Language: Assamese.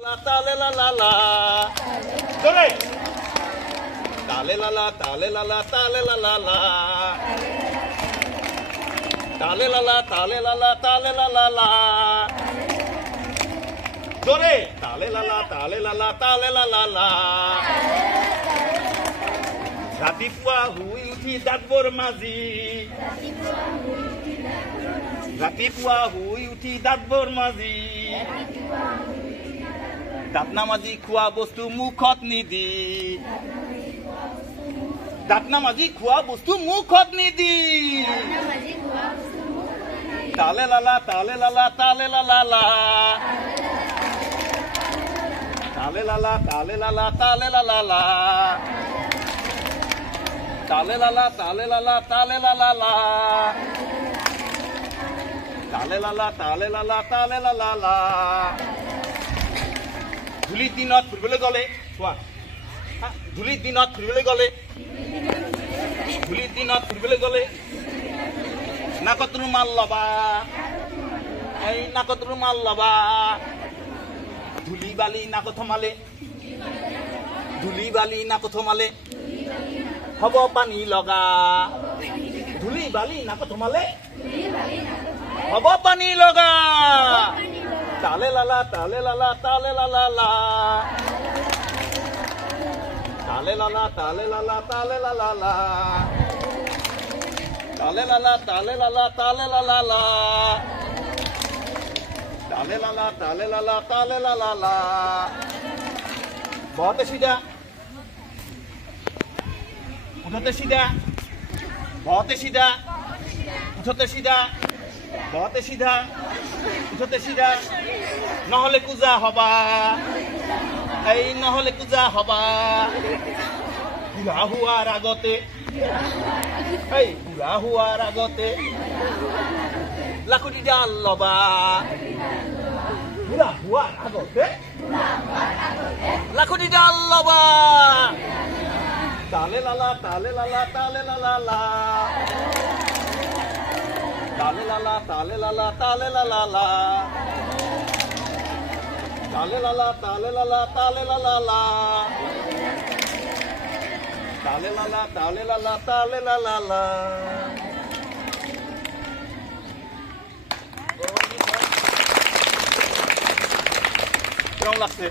তালে লা লা লা চলে তালে লা লা তালে লা লা তালে লা লা লা তালে লা লা তালে লা লা তালে লা লা লা জোরে তালে লা লা তালে লা লা তালে লা লা লা ৰাতিপুৱা শুই উঠি দাঁতবোৰ মাজি ৰাতিপুৱা শুই উঠি দাঁতবোৰ মাজি দাঁত নামাজি খোৱা বস্তু মুখত নিদি দাঁত নামাজি খোৱা বস্তু মুখত নিদি তালে লালা তালে লালা তালে লালা লা তালে লালা তালে লালা তালে লালা লা তালে লালা তালে লালা তালে লালা লা তালে লালা তালে লালা তালে লালা লা ধুলি দিনত ফুৰিবলৈ গলে চোৱা ধুলি দিনত ফুৰিবলৈ গলে ধুলি দিনত ফুৰিবলৈ গলে নাকত ৰুমাল লবা এই নাকত ৰুমাল লবা ধুলি বালি নাকত সোমালে ধুলি বালি নাকত সোমালে হব পানী লগা ধুলি বালি নাকত সোমালে হব পানী লগা তালে লালা তালে লালা তালে লালা লা তালে লালা তালে লালা তালে লালা লা তালে লালা তালে লালা তালে লালা লা তালে লালা তালে লালা তালে লালা লা बहुत सीधा उठते सीधा बहुत सीधा उठते सीधा बहुत सीधा उठते सीधा নহলে কুজা হবা এই নহলে কুজা হবা বুঢ়া হোৱাৰ আগতে এই বুঢ়া হোৱাৰ আগতে লাখুটি ডাল লবা বুঢ়া হোৱাৰ আগতে লাখুটি ডাল লবা তালে লালা তালে লালা তালে লালা লা তালে লালা তালে লালা তালে লালা লা তালে লালা তালে লালা তালে লালা লা তালে লালা তালে লালা তালে লালা লা কেমন লাগছে?